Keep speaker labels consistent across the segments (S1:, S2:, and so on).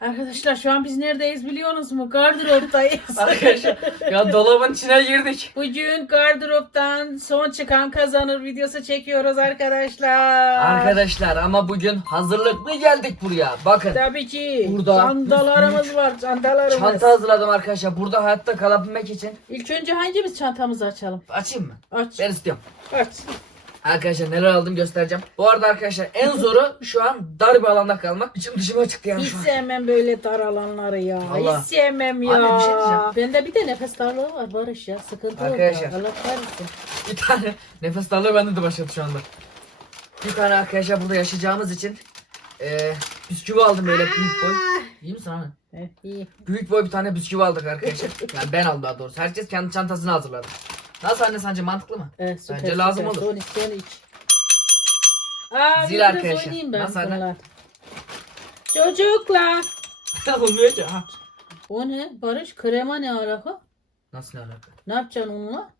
S1: Arkadaşlar şu an biz neredeyiz biliyorsunuz mu? Gardıroptayız.
S2: Arkadaşlar ya dolabın içine girdik.
S1: Bugün gardıroptan son çıkan kazanır videosu çekiyoruz arkadaşlar.
S2: Arkadaşlar ama bugün hazırlıklı geldik buraya. Bakın.
S1: Tabii ki.
S2: Burada
S1: Çantalarımız var. Çantalarımız.
S2: Çanta hazırladım arkadaşlar. Burada hayatta kalabilmek için.
S1: İlk önce hangimiz çantamızı açalım?
S2: Açayım mı?
S1: Aç.
S2: Ben istiyorum.
S1: Aç.
S2: Arkadaşlar neler aldım göstereceğim. Bu arada arkadaşlar en zoru şu an dar bir alanda kalmak. İçim dışıma çıktı yani
S1: Hiç
S2: şu an.
S1: sevmem böyle dar alanları ya.
S2: Vallahi.
S1: Hiç sevmem ya.
S2: Anne, bir şey diyeceğim.
S1: Bende bir de nefes darlığı var Barış ya. Sıkıntı
S2: Arkadaşlar.
S1: orada. Allah kahretsin.
S2: Bir tane nefes darlığı bende de başladı şu anda. Bir tane arkadaşlar burada yaşayacağımız için eee bisküvi aldım böyle büyük boy. İyi misin abi?
S1: Eh, iyi.
S2: Büyük boy bir tane bisküvi aldık arkadaşlar. Yani ben aldım daha doğrusu. Herkes kendi çantasını hazırladı. Nasıl anne sence mantıklı mı?
S1: Evet, süper,
S2: Bence lazım
S1: süper.
S2: olur.
S1: Son isteyen iç. Aa,
S2: Zil arkadaşlar.
S1: oynayayım ben
S2: Nasıl anne?
S1: bunlar. Çocuklar.
S2: Olmuyor ki. Ha.
S1: O ne? Barış krema ne alaka?
S2: Nasıl ne alaka?
S1: Ne yapacaksın onunla?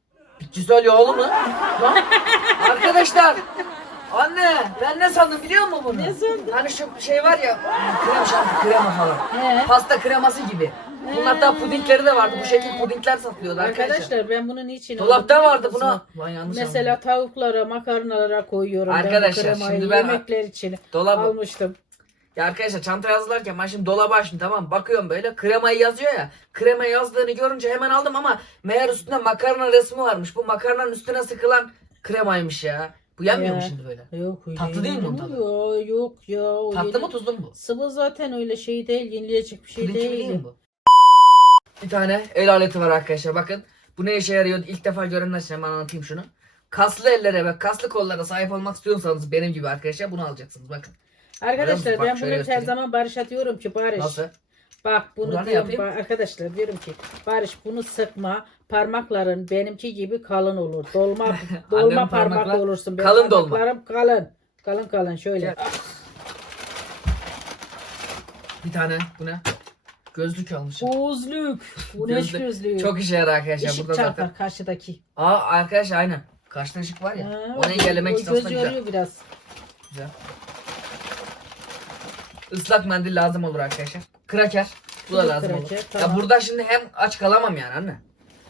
S2: Bitkisel yağlı mı? Lan arkadaşlar. Anne ben ne sandım biliyor musun bunu?
S1: Ne sandın?
S2: Hani şu şey var ya krem şanti krema falan.
S1: He.
S2: Pasta kreması gibi. Bunun hatta pudingleri de vardı. Bu şekilde pudingler satılıyordu arkadaşlar.
S1: Arkadaşlar ben bunun için
S2: Dolapta vardı buna. Lan yanlış
S1: Mesela tavuklara, makarnalara koyuyorum. ben bu
S2: Arkadaşlar,
S1: kremayı,
S2: şimdi ben-
S1: yemekler için
S2: Dolabı.
S1: almıştım.
S2: Ya arkadaşlar çantayı hazırlarken ben şimdi dolaba açtım tamam mı? bakıyorum böyle kremayı yazıyor ya. Krema yazdığını görünce hemen aldım ama meğer üstünde makarna resmi varmış. Bu makarnanın üstüne sıkılan kremaymış ya. Bu yenmiyor mu
S1: Ya.
S2: şimdi böyle?
S1: Yok öyle
S2: Tatlı değil mi
S1: yenir
S2: tadı?
S1: Ya, yok ya. o
S2: Tatlı
S1: yenir.
S2: mı tuzlu mu bu?
S1: Sıvı zaten öyle şey değil. Yenilecek bir şey
S2: Puding gibi
S1: değil.
S2: değil mi bu? Bir tane el aleti var arkadaşlar bakın. Bu ne işe yarıyor? İlk defa görenler için hemen anlatayım şunu. Kaslı ellere ve kaslı kollara sahip olmak istiyorsanız benim gibi arkadaşlar bunu alacaksınız bakın.
S1: Arkadaşlar
S2: Bak,
S1: ben bunu her
S2: göstereyim.
S1: zaman Barış'a diyorum ki Barış.
S2: Nasıl?
S1: Bak bunu
S2: Buradan
S1: diyorum
S2: yapayım?
S1: arkadaşlar diyorum ki Barış bunu sıkma parmakların benimki gibi kalın olur. Dolma dolma parmak olursun. Benim
S2: kalın dolma.
S1: kalın. Kalın kalın şöyle.
S2: Gel. Bir tane bu ne? Gözlük almışım.
S1: Gözlük. Güneş
S2: Gözlük.
S1: gözlüğü.
S2: Çok işe yarar arkadaşlar.
S1: Işık
S2: Burada
S1: çarpar
S2: zaten.
S1: karşıdaki.
S2: Aa arkadaşlar aynen. Karşıda ışık var ya.
S1: Ha,
S2: onu engellemek için aslında
S1: göz
S2: güzel.
S1: yoruyor biraz.
S2: güzel. Islak mendil lazım olur arkadaşlar. Kraker. Bu da lazım olur.
S1: kraker,
S2: Ya
S1: tamam.
S2: burada şimdi hem aç kalamam yani anne.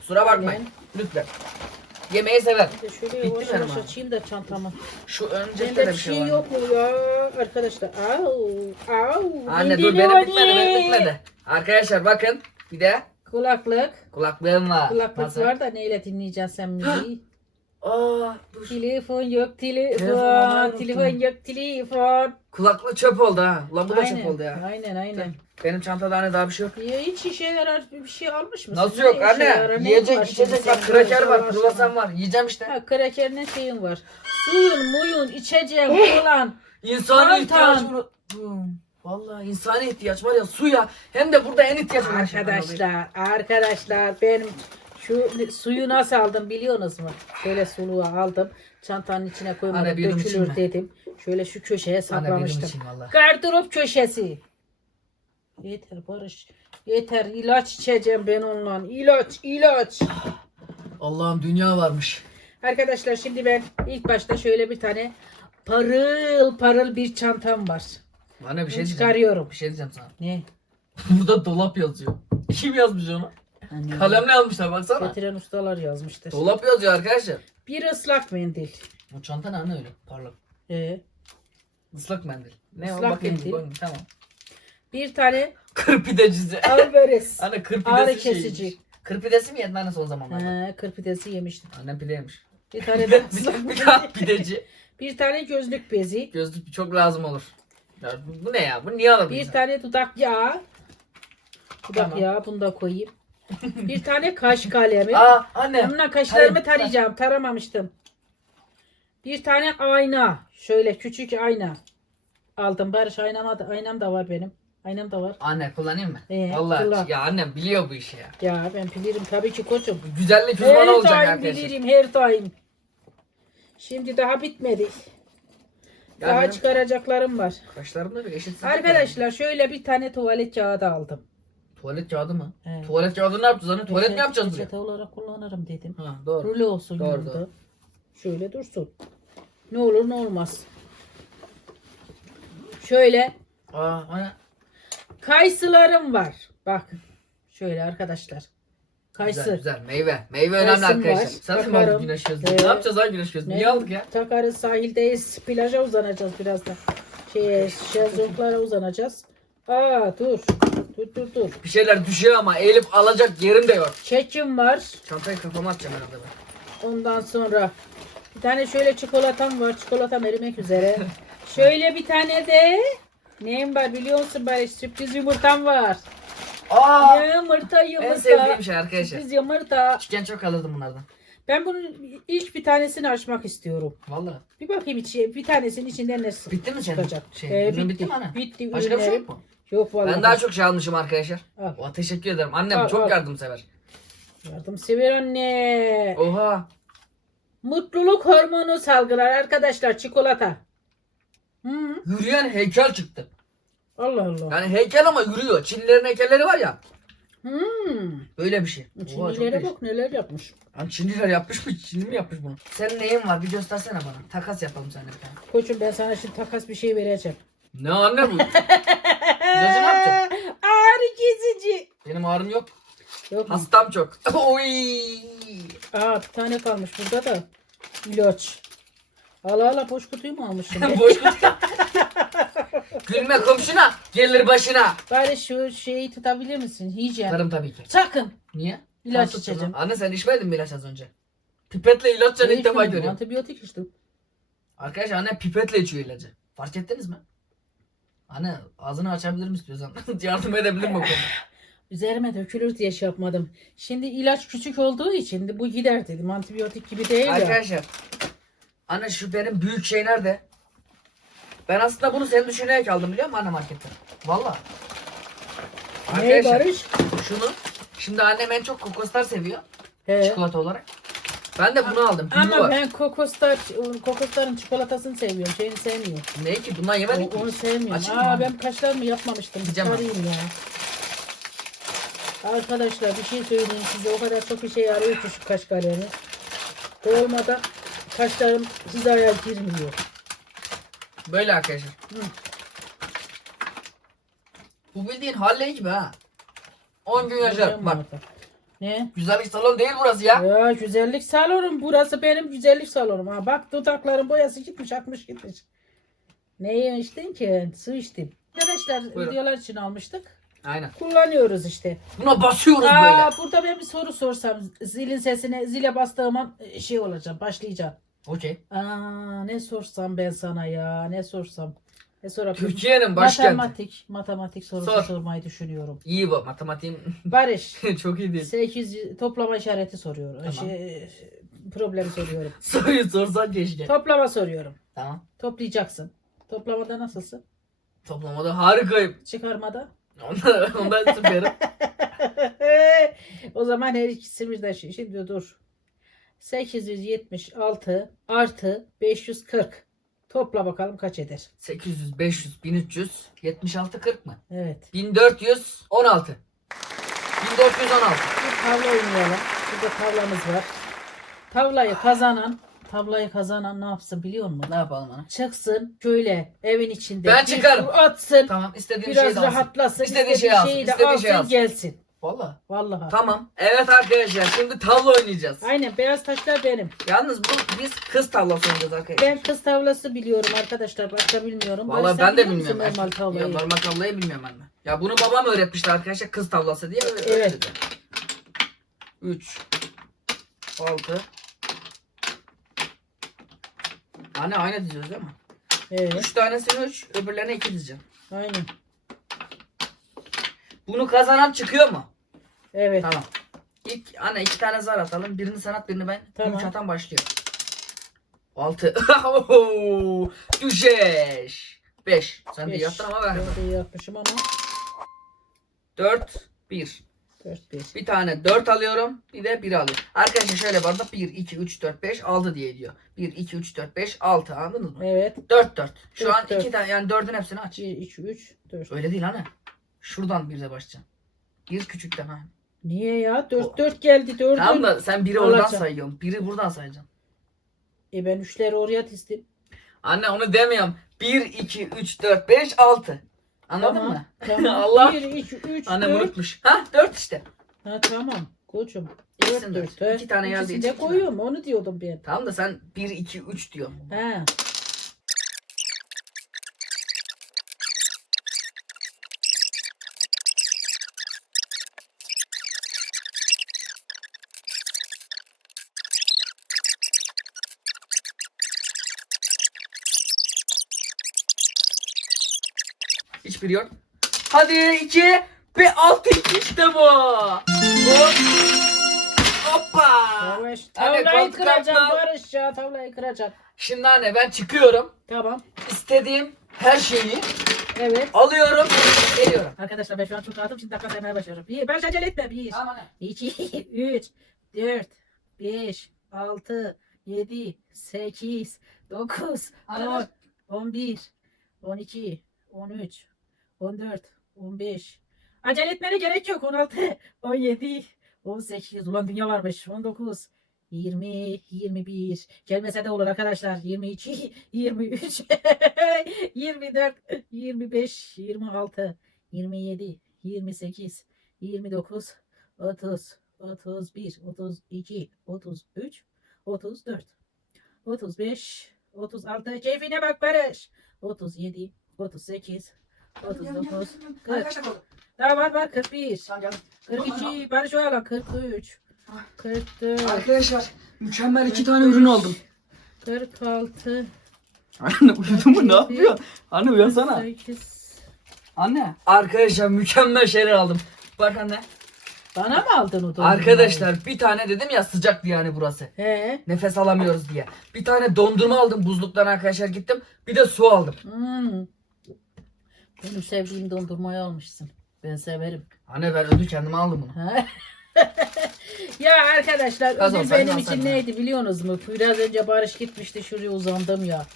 S2: Kusura bakmayın.
S1: Aynen.
S2: Lütfen. Yemeği sever.
S1: Bir de şöyle
S2: Bitti
S1: yavaş
S2: benim
S1: yavaş
S2: abi.
S1: açayım da çantamı.
S2: Şu
S1: Bende
S2: de
S1: bir
S2: şey
S1: şey
S2: var.
S1: yok mu ya arkadaşlar? Au, au.
S2: Anne dur benim bitmedi benim bitmedi. Arkadaşlar bakın bir de
S1: Kulaklık.
S2: kulaklığım var.
S1: Kulaklık
S2: Nasıl?
S1: var da neyle dinleyeceksin sen müziği?
S2: Aa dur.
S1: telefon yok telefon.
S2: Telefon,
S1: yok telefon.
S2: Kulaklık çöp oldu ha. Ulan bu da çöp oldu ya.
S1: Aynen aynen.
S2: Benim çantada hani daha bir şey yok.
S1: Ya hiç işe yarar bir şey almış mısın?
S2: Nasıl
S1: Ne
S2: yok
S1: işe
S2: anne?
S1: yarar, ne
S2: Yiyecek
S1: var
S2: içecek bak
S1: senin
S2: kraker var, kruvasan var. Yiyeceğim işte.
S1: Ha kraker ne şeyin var? Suyun muyun içeceğin falan.
S2: İnsani
S1: Tantan.
S2: ihtiyaç. Hmm, Vallahi insani ihtiyaç var ya suya. Hem de burada en ihtiyaç olan şey.
S1: Arkadaşlar, arkadaşlar benim şu suyu nasıl aldım biliyorsunuz mu? Şöyle suluğu aldım. Çantanın içine koymadım.
S2: İçeyim
S1: Dökülür dedim. Şöyle şu köşeye saklamıştım. Gardırop köşesi. Yeter Barış. Yeter ilaç içeceğim ben onunla. İlaç, ilaç.
S2: Allah'ım dünya varmış.
S1: Arkadaşlar şimdi ben ilk başta şöyle bir tane parıl parıl bir çantam var.
S2: Anne bir şey
S1: Bunu
S2: diyeceğim.
S1: çıkarıyorum.
S2: Bir şey diyeceğim sana.
S1: Ne?
S2: Burada dolap yazıyor. Kim yazmış onu?
S1: Anne.
S2: Kalemle yazmışlar baksana.
S1: Getiren ustalar yazmıştır.
S2: Dolap yazıyor arkadaşlar.
S1: Bir ıslak mendil.
S2: O çanta ne anne öyle? Parlak.
S1: Ee,
S2: Islak mendil. Ne o
S1: Islak
S2: bakayım.
S1: mendil.
S2: bakayım, Tamam.
S1: bir tane
S2: Kırpidecisi.
S1: alveres.
S2: Anne kırpidesi
S1: Ağrı
S2: şeymiş.
S1: kesici.
S2: Kırpidesi mi yedin anne son zamanlarda?
S1: He, kırpidesi yemiştim.
S2: Annem pideymiş.
S1: Bir tane
S2: Bir,
S1: de ıslak
S2: bir daha
S1: mendil.
S2: pideci.
S1: Bir tane gözlük bezi.
S2: Gözlük çok lazım olur. Ya bu, bu ne ya? Bu niye?
S1: Bir tane dudak yağı. Dudak
S2: Tamam.
S1: yağı bunu da koyayım. Bir tane kaş kalemi.
S2: Aa anne.
S1: Onunla kaşlarımı tarayacağım. Taramamıştım. Bir tane ayna. Şöyle küçük ayna. Aldım. Barış aynama da, aynam da var benim. Aynam da var.
S2: Anne kullanayım mı?
S1: Ee,
S2: Vallahi
S1: kullan.
S2: ya annem biliyor bu işi ya.
S1: Ya ben bilirim tabii ki koçum.
S2: Güzellik
S1: Her
S2: uzmanı olacak
S1: time
S2: arkadaşlar.
S1: bilirim her time. Şimdi daha bitmedi.
S2: Ya
S1: daha
S2: benim
S1: çıkaracaklarım var.
S2: Kaşlarımda bir eşitsizlik var.
S1: Arkadaşlar şöyle bir tane tuvalet kağıdı aldım.
S2: Tuvalet kağıdı mı?
S1: Evet.
S2: Tuvalet kağıdı ne yapacağız anne? Tuvalet mi
S1: Peçete-
S2: yapacağız buraya?
S1: Peçete olarak kullanırım dedim.
S2: Ha doğru.
S1: Rulo olsun
S2: Doğru,
S1: yanında.
S2: doğru.
S1: Şöyle dursun. Ne olur ne olmaz. Şöyle
S2: Aa anne.
S1: Kayısılarım var. Bak. Şöyle arkadaşlar. Kayısı.
S2: Güzel güzel. Meyve. Meyve önemli
S1: Kayısım
S2: arkadaşlar.
S1: var.
S2: Sanırım
S1: Bakarım.
S2: aldık güneş gözlüğü.
S1: Evet.
S2: Ne yapacağız abi güneş gözlüğü? Niye aldık ya?
S1: Takarız sahildeyiz. Plaja uzanacağız birazdan. Şey, şezlonglara uzanacağız. Aa dur. Dur dur dur.
S2: Bir şeyler düşüyor ama eğilip alacak yerim de yok.
S1: Çekim var.
S2: Çantayı kafama atacağım herhalde ben.
S1: Ondan sonra bir tane şöyle çikolatam var. Çikolatam erimek üzere. şöyle bir tane de neyim var biliyor musun? Böyle sürpriz yumurtam var.
S2: Aa!
S1: Yumurta yumurta.
S2: En sevdiğim şey arkadaşlar.
S1: Sürpriz yumurta.
S2: Küçükken çok alırdım bunlardan.
S1: Ben bunun ilk bir tanesini açmak istiyorum.
S2: Vallahi.
S1: Bir bakayım içi, bir tanesinin içinden ne sık-
S2: Bitti mi senin?
S1: çıkacak.
S2: Şey,
S1: Ee,
S2: ürün
S1: bitti,
S2: bitti mi anne?
S1: bitti.
S2: Başka bir şey
S1: ürünlerim.
S2: yok mu?
S1: Yok vallahi.
S2: Ben daha çok şey almışım arkadaşlar.
S1: Al.
S2: Oha, teşekkür ederim. Annem
S1: Al,
S2: çok
S1: al.
S2: yardımsever.
S1: Yardımsever anne.
S2: Oha.
S1: Mutluluk hormonu salgılar arkadaşlar çikolata. Hı.
S2: Yürüyen heykel çıktı.
S1: Allah Allah.
S2: Yani heykel ama yürüyor. Çinlilerin heykelleri var ya.
S1: Hmm.
S2: Böyle bir şey. Çok
S1: Çinlilere bak neler yapmış.
S2: Lan Çinliler yapmış mı? Çinli mi yapmış bunu? Senin neyin var? Bir göstersene bana. Takas yapalım seninle bir tane.
S1: Koçum ben sana şimdi takas bir şey vereceğim.
S2: Ne anne bu? İlacı ne yapacağım?
S1: Ağrı kesici.
S2: Benim ağrım yok.
S1: Yok mu?
S2: Hastam çok. Oy.
S1: Aa bir tane kalmış burada da. İlaç. Ala ala boş kutuyu mu almışsın?
S2: Boş kutu. Gülme komşuna. Gelir başına.
S1: Bari şu şeyi tutabilir misin? Yiyeceğim.
S2: Tutarım tabii ki.
S1: Sakın.
S2: Niye?
S1: İlaç
S2: Kan tuttu
S1: içeceğim.
S2: Anne sen içmedin mi ilaç az önce? Pipetle ilaç içen ilk defa görüyorum.
S1: Antibiyotik içtim.
S2: Arkadaşlar anne pipetle içiyor ilacı. Fark ettiniz mi? Anne ağzını açabilir mi istiyorsan? Yardım edebilir mi o konuda?
S1: Üzerime dökülür diye şey yapmadım. Şimdi ilaç küçük olduğu için de bu gider dedim. Antibiyotik gibi değil ya.
S2: Arkadaşlar. Anne şu benim büyük şey nerede? Ben aslında bunu senin düşünerek aldım biliyor musun anne marketten? Valla.
S1: Ne Barış?
S2: Şunu. Şimdi annem en çok kokoslar seviyor.
S1: He.
S2: Çikolata olarak. Ben de bunu aldım.
S1: Ama
S2: var.
S1: ben kokoslar, kokosların çikolatasını seviyorum. Şeyini sevmiyorum.
S2: Ne ki? Bundan
S1: O-
S2: yemedik
S1: onu
S2: mi?
S1: sevmiyorum.
S2: Açayım
S1: Aa
S2: mı?
S1: ben kaşlarımı yapmamıştım.
S2: Yiyeceğim ben.
S1: Çıkarayım ya. Arkadaşlar bir şey söyleyeyim size. O kadar çok işe yarıyor ki şu kaş kalemi. Olmadan kaşlarım hizaya girmiyor.
S2: Böyle arkadaşlar.
S1: Hı.
S2: Bu bildiğin halle gibi ha. 10 gün yaşar. Bak
S1: orada. Ne?
S2: güzellik salon değil burası ya.
S1: Ya güzellik salonum. Burası benim güzellik salonum. Ha bak dudakların boyası gitmiş akmış gitmiş. Ne içtin ki? Su içtim. Arkadaşlar
S2: Buyurun.
S1: videolar için almıştık.
S2: Aynen.
S1: Kullanıyoruz işte.
S2: Buna basıyoruz
S1: Aa,
S2: böyle.
S1: burada ben bir soru sorsam zilin sesine zile bastığım an e, şey olacağım başlayacağım.
S2: Okey.
S1: Aa, ne sorsam ben sana ya ne sorsam. Ne sorabilirim?
S2: Türkiye'nin başkenti.
S1: Matematik, matematik sorusu
S2: Sor.
S1: sormayı düşünüyorum.
S2: İyi bu matematiğim
S1: Barış,
S2: çok iyi değil.
S1: 8 toplama işareti soruyorum.
S2: Tamam.
S1: Şey, problem soruyorum.
S2: Soruyu sorsan keşke.
S1: Toplama soruyorum.
S2: Tamam.
S1: Toplayacaksın. Toplamada nasılsın?
S2: Toplamada harikayım.
S1: Çıkarmada?
S2: Onda, onda süperim.
S1: o zaman her ikisi birden şey. Şimdi dur. 876 artı 540. Topla bakalım kaç eder?
S2: 800, 500, 1300, 76, 40 mı?
S1: Evet.
S2: 1416. 1416.
S1: Bir tavla oynayalım. Burada tavlamız var. Tavlayı kazanan, tavlayı kazanan ne yapsın biliyor musun?
S2: Ne yapalım ana?
S1: Çıksın şöyle evin içinde.
S2: Ben
S1: bir
S2: çıkarım.
S1: tur atsın.
S2: Tamım istediğim
S1: Biraz
S2: şeyi de alsın.
S1: rahatlasın.
S2: İstediği şeyi alsın,
S1: şeyi de
S2: şeyi alsın.
S1: gelsin.
S2: Valla.
S1: Vallahi.
S2: Tamam. Evet arkadaşlar şimdi tavla oynayacağız.
S1: Aynen beyaz taşlar benim.
S2: Yalnız bu biz kız tavlası oynayacağız arkadaşlar.
S1: Ben kız tavlası biliyorum arkadaşlar. Başka bilmiyorum. Sen
S2: ben de bilmiyorum.
S1: Normal tavlayı.
S2: Ya, normal tavlayı bilmiyorum ben de. Ya bunu babam öğretmişti arkadaşlar kız tavlası diye. Öyle
S1: Evet.
S2: dedi. 3 6 Anne aynı diyeceğiz değil mi?
S1: Evet.
S2: 3 tanesini 3, öbürlerine 2 diyeceğim.
S1: Aynen.
S2: Bunu kazanan çıkıyor mu?
S1: Evet.
S2: Tamam. İlk anne iki tane zar atalım. Birini sen at birini ben.
S1: Tamam.
S2: Üç atan başlıyor. 6 Düşeş 5 Sen de
S1: Beş.
S2: yattın ama ver.
S1: Ben de yapmışım ama
S2: 4 1
S1: 4 1.
S2: Bir tane 4 alıyorum. Bir de 1 alıyorum. Arkadaşlar şöyle barda 1 2 3 4 5 6 diye diyor. 1 2 3 4 5 6 anladınız mı?
S1: Evet.
S2: 4 4. Şu
S1: Dört,
S2: an
S1: dört.
S2: 2 tane yani 4'ün hepsini aç.
S1: 1 2 3 4.
S2: Öyle değil anne. Şuradan bir de başlayacaksın. Bir küçükten ha.
S1: Niye ya?
S2: O-
S1: 4 4 geldi 4.
S2: Tamam da sen biri oradan
S1: Alacağım.
S2: sayıyorsun. Biri buradan sayacaksın.
S1: E ben 3'leri oraya dizdim.
S2: Anne onu demiyorum. 1 2 3 4 5 6. Anladın
S1: Tamam,
S2: mı?
S1: Tamam.
S2: Allah.
S1: 1, 2, 3,
S2: Annem
S1: 4.
S2: unutmuş. Ha 4 işte.
S1: Ha tamam. Koçum.
S2: İkisini
S1: 4
S2: de.
S1: 4.
S2: İki tane geldi,
S1: İkisini de
S2: içi içine.
S1: koyuyorum. Onu diyordum ben.
S2: Tamam da sen 1 2 3 diyor.
S1: Ha.
S2: Hiçbiri yok. Hadi 2 ve 6 işte bu. Hop. Hoppa.
S1: Tavlayı
S2: koltuk
S1: kıracak
S2: altına-
S1: Barış ya. Tavlayı kıracak.
S2: Şimdi anne ben çıkıyorum.
S1: Tamam.
S2: İstediğim her şeyi
S1: Evet.
S2: alıyorum. Geliyorum.
S1: Arkadaşlar ben şu an çok rahatım. Şimdi dakika saymaya başlıyorum. Bir, Barış acele etme. Bir.
S2: Tamam anne.
S1: 2, 3, 4, 5, 6, 7, 8, 9,
S2: Hadi
S1: 10,
S2: ver.
S1: 11, 12, 13, 14, 15. Acele etmene gerek yok. 16, 17, 18. Ulan dünya varmış. 19, 20, 21. Gelmese de olur arkadaşlar. 22, 23, 24, 25, 26, 27, 28, 29, 30, 31, 32, 33, 34, 35, 36. Keyfine bak Barış. 37, 38, 39, 40.
S2: Arkadaşlar oldu.
S1: Daha var var 41,
S2: Tamam geldim.
S1: 42, Barış oyalan 43, 44,
S2: Arkadaşlar mükemmel iki tane ürün aldım.
S1: 46,
S2: Anne uyudun mu ne yapıyorsun? Anne uyansana.
S1: 48.
S2: Anne. Arkadaşlar mükemmel şeyler aldım. Bak anne.
S1: Bana mı aldın o dondurmayı?
S2: Arkadaşlar bir tane dedim ya sıcaktı yani burası.
S1: He.
S2: Nefes alamıyoruz diye. Bir tane dondurma aldım buzluktan arkadaşlar gittim. Bir de su aldım.
S1: Hmm. Benim sevdiğim dondurmayı almışsın. Ben severim.
S2: Anne ben ödül kendime aldım bunu.
S1: Ya arkadaşlar
S2: Gaz
S1: ödül benim için
S2: alsaydın.
S1: neydi biliyorsunuz mu? Biraz önce Barış gitmişti şuraya uzandım ya.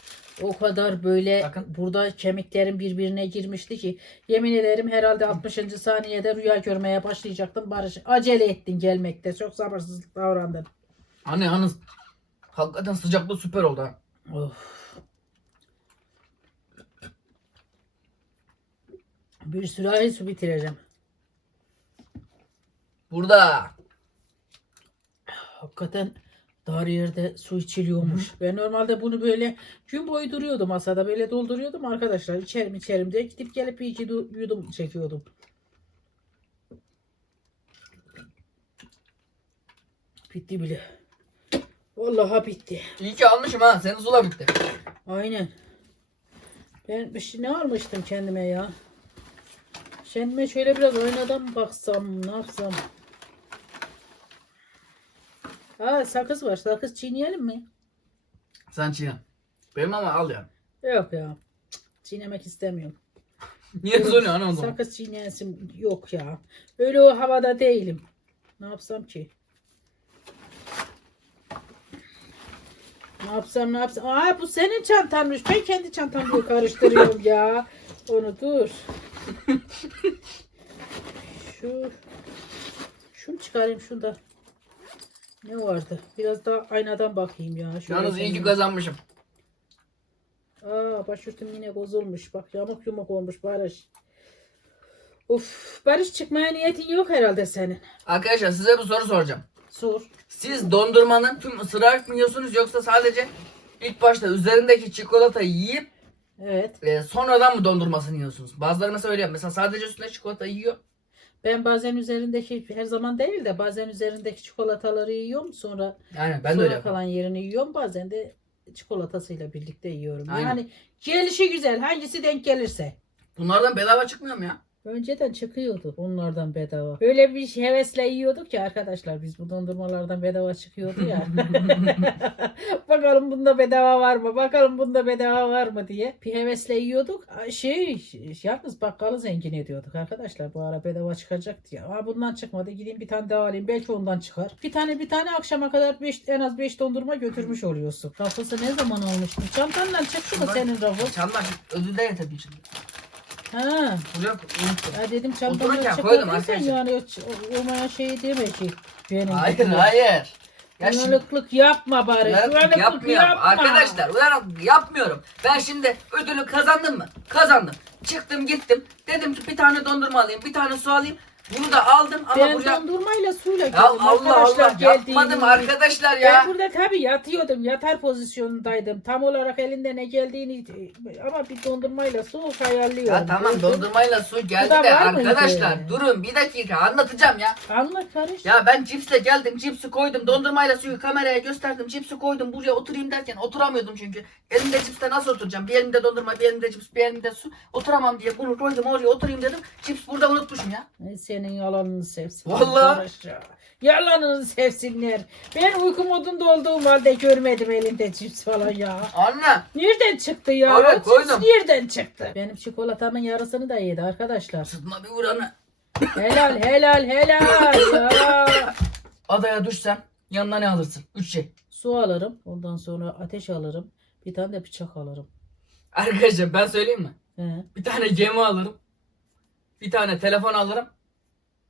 S1: O kadar böyle
S2: Bakın.
S1: burada kemiklerim birbirine girmişti ki yemin ederim herhalde 60. saniyede rüya görmeye başlayacaktım. Barış acele ettin gelmekte. Çok sabırsız davrandın.
S2: Anne yalnız hakikaten sıcaklığı süper oldu ha.
S1: Of. Bir sürahi su bitireceğim.
S2: Burada.
S1: Hakikaten dar yerde su içiliyormuş. Ben normalde bunu böyle gün boyu duruyordu masada. Böyle dolduruyordum arkadaşlar. İçerim içerim diye gidip gelip bir iki du- yudum çekiyordum. Bitti bile. Vallahi bitti.
S2: İyi ki almışım ha. Senin zula bitti.
S1: Aynen. Ben bir şey ne almıştım kendime ya? Kendime şöyle biraz aynadan mı baksam, ne yapsam? Aa sakız var. Sakız çiğneyelim mi?
S2: Sen çiğne. Benim ama al ya.
S1: Yok ya. Çiğnemek istemiyorum.
S2: Niye soruyorsun anne o zaman?
S1: Sakız çiğneyesim yok ya. Öyle o havada değilim. Ne yapsam ki? Ne yapsam ne yapsam? Aa bu senin çantanmış. Ben kendi çantamla karıştırıyorum ya. Onu dur. Şu şunu çıkarayım şunda. Ne vardı? Biraz daha aynadan bakayım ya. Şöyle
S2: Yalnız iyi ki kazanmışım.
S1: Aa başörtüm yine bozulmuş. Bak yamuk yumuk olmuş Barış. Uf Barış çıkmaya niyetin yok herhalde senin.
S2: Arkadaşlar size bir soru soracağım.
S1: Sor.
S2: Siz dondurmanın tüm ısırarak mı yiyorsunuz yoksa sadece ilk başta üzerindeki çikolatayı yiyip
S1: Evet.
S2: e, sonradan mı dondurmasını yiyorsunuz? Bazıları mesela öyle yapıyor. Mesela sadece üstüne çikolata yiyor.
S1: Ben bazen üzerindeki her zaman değil de bazen üzerindeki çikolataları yiyorum sonra
S2: Yani ben de
S1: sonra
S2: öyle yapıyorum.
S1: kalan yerini yiyorum bazen de çikolatasıyla birlikte yiyorum.
S2: Aynen.
S1: Yani gelişi güzel hangisi denk gelirse.
S2: Bunlardan bedava çıkmıyor mu ya?
S1: Önceden çıkıyordu onlardan bedava. Böyle bir hevesle yiyorduk ya arkadaşlar biz bu dondurmalardan bedava çıkıyordu ya. Bakalım bunda bedava var mı? Bakalım bunda bedava var mı diye bir hevesle yiyorduk. Şey yalnız bakkalı zengin ediyorduk arkadaşlar. Bu ara bedava çıkacak diye. Aa, bundan çıkmadı. Gideyim bir tane daha alayım. Belki ondan çıkar. Bir tane bir tane akşama kadar beş, en az 5 dondurma götürmüş oluyorsun. Rafası ne zaman almıştın? Çantandan çıktı mı senin rafı?
S2: Çanlar ödül de tabii şimdi.
S1: Ha.
S2: Buraya unuttum.
S1: Ya dedim çantamdan
S2: Otururken
S1: çıkar
S2: koydum arkadaşlar.
S1: yani o- o- olmayan şeyi deme ki. Benim
S2: Hayır
S1: diye.
S2: hayır. Ya şimdi
S1: Uyanıklık yapma bari.
S2: uyanıklık
S1: Uyanıklık
S2: yapmıyorum.
S1: yapma.
S2: Arkadaşlar uyanıklık yapmıyorum. Ben şimdi ödülü kazandım mı? Kazandım. Çıktım gittim. Dedim ki bir tane dondurma alayım, bir tane su alayım. Bunu da aldım ama
S1: Ben
S2: buraya...
S1: dondurmayla suyla
S2: Ya
S1: geldim.
S2: Allah
S1: Arkadaşlar
S2: Allah
S1: geldiğini-
S2: yapmadım arkadaşlar ya.
S1: Ben burada tabii yatıyordum. Yatar pozisyonundaydım. Tam olarak elinde ne geldiğini ama bir dondurmayla su ayarlıyorum.
S2: Ya tamam dondurmayla su geldi de
S1: var mıydı?
S2: arkadaşlar durun bir dakika anlatacağım ya.
S1: Anlat karış.
S2: Ya ben cipsle geldim cipsi koydum dondurmayla suyu kameraya gösterdim cipsi koydum buraya oturayım derken oturamıyordum çünkü. Elimde cipste nasıl oturacağım bir elimde dondurma bir elimde cips bir elimde su oturamam diye bunu koydum oraya oturayım dedim. Cips burada unutmuşum ya.
S1: Ay, Senin yalanını sevsin.
S2: Vallahi.
S1: Barış ya. Yalanını sevsinler. Ben uyku modunda olduğum halde görmedim elinde cips falan ya.
S2: Anne
S1: Nereden çıktı ya?
S2: Evet,
S1: O cips
S2: koydum.
S1: nereden çıktı? Benim çikolatamın yarısını da yedi arkadaşlar.
S2: sıtma bir vuranı.
S1: Helal helal helal ya.
S2: Adaya düşsem yanına ne alırsın? Üç şey.
S1: Su alırım. Ondan sonra ateş alırım. Bir tane de bıçak alırım.
S2: Arkadaşlar ben söyleyeyim mi?
S1: He.
S2: Bir tane gemi alırım. Bir tane telefon alırım.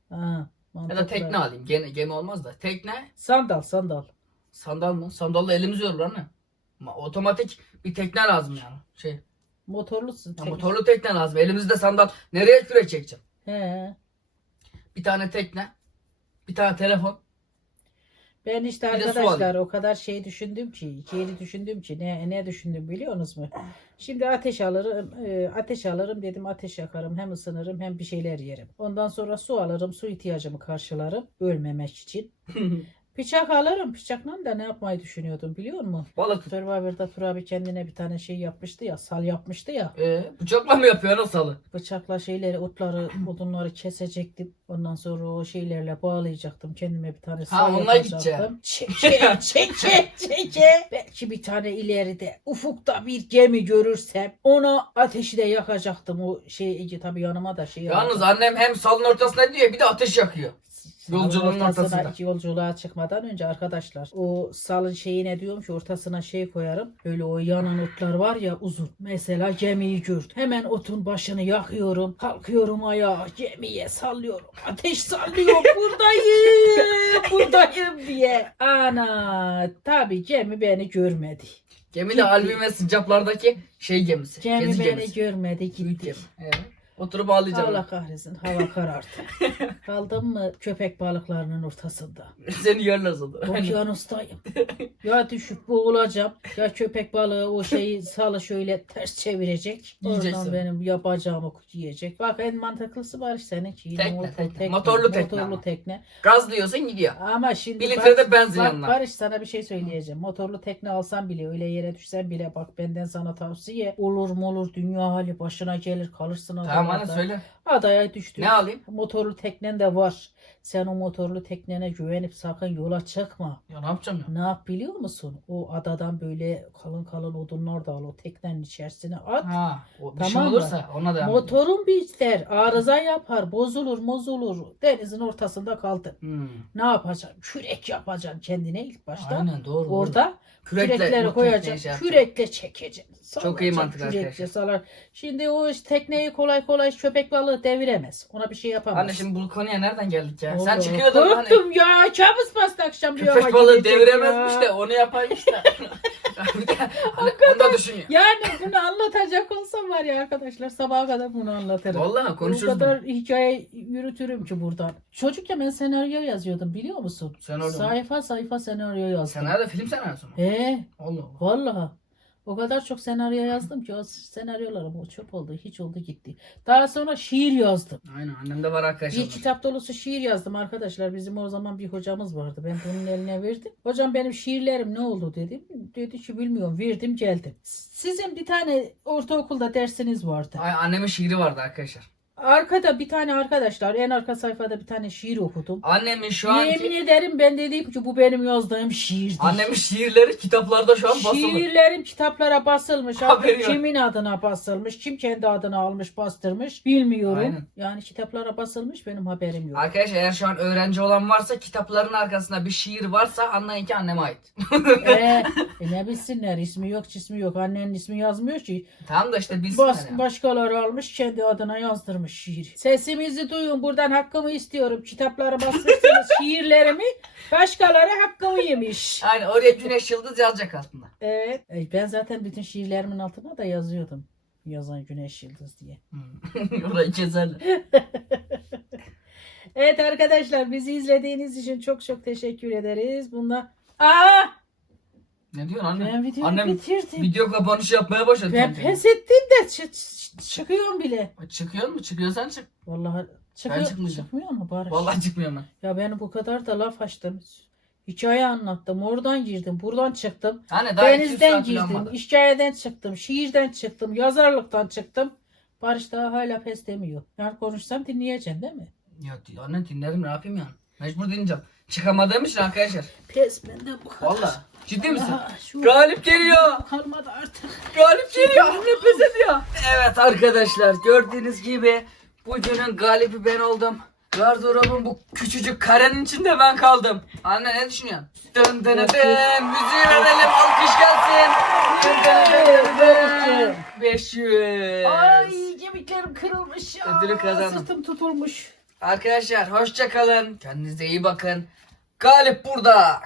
S1: Ha,
S2: Ya
S1: mantıklı.
S2: da tekne alayım. Gene gemi olmaz da. Tekne
S1: Sandal sandal.
S2: Sandal mı? Sandalla elimiz yorulur anne. Otomatik bir tekne lazım yani. Şey,
S1: Motorlu
S2: ya
S1: tekne.
S2: motorlu tekne lazım. Elimizde sandal. Nereye kürek çekeceğim?
S1: He.
S2: Bir tane tekne. Bir tane telefon.
S1: Ben işte
S2: Bir de su
S1: arkadaşlar o kadar şey düşündüm ki, ikili düşündüm ki ne ne düşündüm biliyorsunuz mu? Şimdi ateş alırım, e, ateş alırım dedim ateş yakarım hem ısınırım hem bir şeyler yerim. Ondan sonra su alırım, su ihtiyacımı karşılarım ölmemek için. Bıçak alırım, bıçakla da ne yapmayı düşünüyordum biliyor musun?
S2: Balık.
S1: Survivor'da Tur abi kendine bir tane şey yapmıştı ya, sal yapmıştı ya.
S2: Ee, bıçakla mı yapıyor o salı?
S1: Bıçakla şeyleri, otları, odunları kesecektim. Ondan sonra o şeylerle bağlayacaktım. Kendime bir tane
S2: Ha,
S1: sal
S2: onunla
S1: yapacaktım. Çeke, çeke, çeke. Belki bir tane ileride ufukta bir gemi görürsem ona ateşi de yakacaktım. O şey tabii yanıma da şey
S2: Yalnız annem hem salın ortasına diyor bir de ateş yakıyor. Yolculuğun ortasında.
S1: Yolculuğa çıkmadan önce arkadaşlar o salın şeyine diyorum ki ortasına şey koyarım. Böyle o yanan otlar var ya uzun. Mesela gemiyi gördüm. Hemen otun başını yakıyorum. Kalkıyorum ayağa gemiye sallıyorum. Ateş sallıyor buradayım buradayım diye. Ana tabi gemi beni görmedi.
S2: Gemi de Albi ve Sincaplardaki şey gemisi.
S1: Gemi
S2: Gezi
S1: beni
S2: gemisi.
S1: görmedi gitti.
S2: Evet. Oturup ağlayacağım.
S1: Allah kahretsin hava karardı. Kaldım mı köpek balıklarının ortasında.
S2: Seni yerler zaten.
S1: Okyanustayım. ya düşüp boğulacağım. Ya köpek balığı o şeyi salı şöyle ters çevirecek.
S2: Yiyeceksin.
S1: Oradan benim yapacağımı yiyecek. Bak en mantıklısı var seninki. Yine
S2: Tekne,
S1: motor-
S2: tekne. Motorlu tekne
S1: Motorlu tekne.
S2: Gaz diyorsun gidiyor.
S1: Ama şimdi
S2: Bir litre de benzin
S1: bak
S2: yanına.
S1: Barış sana bir şey söyleyeceğim. Motorlu tekne alsan bile öyle yere düşsen bile bak benden sana tavsiye. Olur mu olur dünya hali başına gelir kalırsın
S2: Tamam Estamos Venezuela.
S1: Adaya düştün.
S2: Ne alayım?
S1: Motorlu teknen de var. Sen o motorlu teknene güvenip sakın yola çıkma.
S2: Ya ne yapacağım ya?
S1: Ne yap biliyor musun? O adadan böyle kalın kalın odunlar da al o teknenin içerisine at.
S2: Ha, o bir
S1: Tamam
S2: şey
S1: mı?
S2: olursa ona devam edelim.
S1: Motorun biter, arıza yapar, bozulur, mozulur. Denizin ortasında kaldın.
S2: Hmm.
S1: Ne yapacaksın? Kürek yapacaksın kendine ilk başta.
S2: Aynen doğru. doğru.
S1: Orada
S2: Kürekle,
S1: kürekleri koyacaksın.
S2: şey yapacağım.
S1: kürekle çekeceksin.
S2: Çok iyi mantık arkadaşlar.
S1: salar. Şimdi o tekneyi kolay kolay köpek balığı deviremez. Ona bir şey yapamaz.
S2: Anne şimdi bu konuya nereden geldik ya? Sen çıkıyordun hani
S1: Korktum ya. Kabus bastı akşam bir
S2: köpek balığı deviremezmiş de onu yapayım işte. bir de hani onu da düşün ya.
S1: Yani bunu anlatacak olsam var ya arkadaşlar sabaha kadar bunu anlatırım.
S2: Vallahi
S1: O
S2: konuşuruz.
S1: kadar hikaye yürütürüm ki buradan. Çocukken ben senaryo yazıyordum biliyor musun?
S2: Sen orada mı?
S1: sayfa sayfa senaryo yazdım.
S2: Sen nerede film senaryosu mu?
S1: He,
S2: Allah Allah.
S1: vallahi. O kadar çok senaryo yazdım ki o senaryolarım o çöp oldu, hiç oldu gitti. Daha sonra şiir yazdım.
S2: Aynen annemde var arkadaşlar.
S1: Bir kitap dolusu şiir yazdım arkadaşlar. Bizim o zaman bir hocamız vardı. Ben bunun eline verdim. Hocam benim şiirlerim ne oldu dedim. Dedi ki bilmiyorum. Verdim geldim. Sizin bir tane ortaokulda dersiniz vardı.
S2: Ay, annemin şiiri vardı arkadaşlar.
S1: Arkada bir tane arkadaşlar en arka sayfada bir tane şiir okudum.
S2: Annemin şu anki
S1: Yemin ederim ben dedim ki bu benim yazdığım şiirdir.
S2: annemin şiirleri kitaplarda şu an basılı.
S1: Şiirlerim kitaplara basılmış.
S2: Haberi
S1: Artık
S2: yok.
S1: kimin adına basılmış, kim kendi adına almış, bastırmış bilmiyorum.
S2: Aynen.
S1: Yani kitaplara basılmış benim haberim yok.
S2: Arkadaşlar eğer şu an öğrenci olan varsa kitapların arkasında bir şiir varsa anlayın ki anneme ait.
S1: e, e ne bilsinler ismi yok cismi yok annenin ismi yazmıyor ki
S2: tamam da işte bilsinler
S1: Bas,
S2: ya.
S1: başkaları almış kendi adına yazdırmış yazarmış şiir. Sesimizi duyun buradan hakkımı istiyorum. Kitaplara basmışsınız şiirlerimi. Başkaları hakkımı yemiş.
S2: Aynen oraya güneş yıldız yazacak aslında.
S1: Evet. E, Ben zaten bütün şiirlerimin altına da yazıyordum. Yazan güneş yıldız diye.
S2: Orayı keserler.
S1: Evet arkadaşlar bizi izlediğiniz için çok çok teşekkür ederiz. Bunda Aa
S2: Ne diyorsun anne?
S1: ben videoyu
S2: Annem
S1: bitirdim.
S2: video kapanışı yapmaya başladı.
S1: ben
S2: tabii.
S1: pes ettim de çı- çı- çıkıyorum bile.
S2: Çıkıyor mu? Çıkıyorsan çık.
S1: Vallahi çıkıyor,
S2: çıkmayacağım.
S1: çıkmıyor mu Barış?
S2: Vallahi çıkmıyorum ben.
S1: Ya ben bu kadar da laf açtım. Hikaye anlattım. Oradan girdim. Buradan çıktım.
S2: Anne daha 200
S1: Denizden
S2: saat
S1: girdim.
S2: var.
S1: Hikayeden çıktım. Şiirden çıktım. Yazarlıktan çıktım. Barış daha hala pes demiyor. Yani konuşsam dinleyeceksin değil mi?
S2: Ya anne dinlerim ne yapayım yani. Mecbur dinleyeceğim. Çıkamadığım için arkadaşlar.
S1: Pes benden bu kadar.
S2: Vallahi. Ciddi misin?
S1: Şu
S2: Galip geliyor.
S1: kalmadı artık.
S2: Galip geliyor. Nefes ediyor. Evet arkadaşlar gördüğünüz gibi bugünün galibi ben oldum. Gardırobun bu küçücük karenin içinde ben kaldım. Anne ne düşünüyorsun? Dön dön dön. Müziği verelim. Alkış gelsin. Dön dön dön dön dön. 500.
S1: Ay kemiklerim kırılmış ya.
S2: Ödülü kazandım.
S1: Sırtım tutulmuş.
S2: Arkadaşlar hoşça kalın. Kendinize iyi bakın. Galip burada.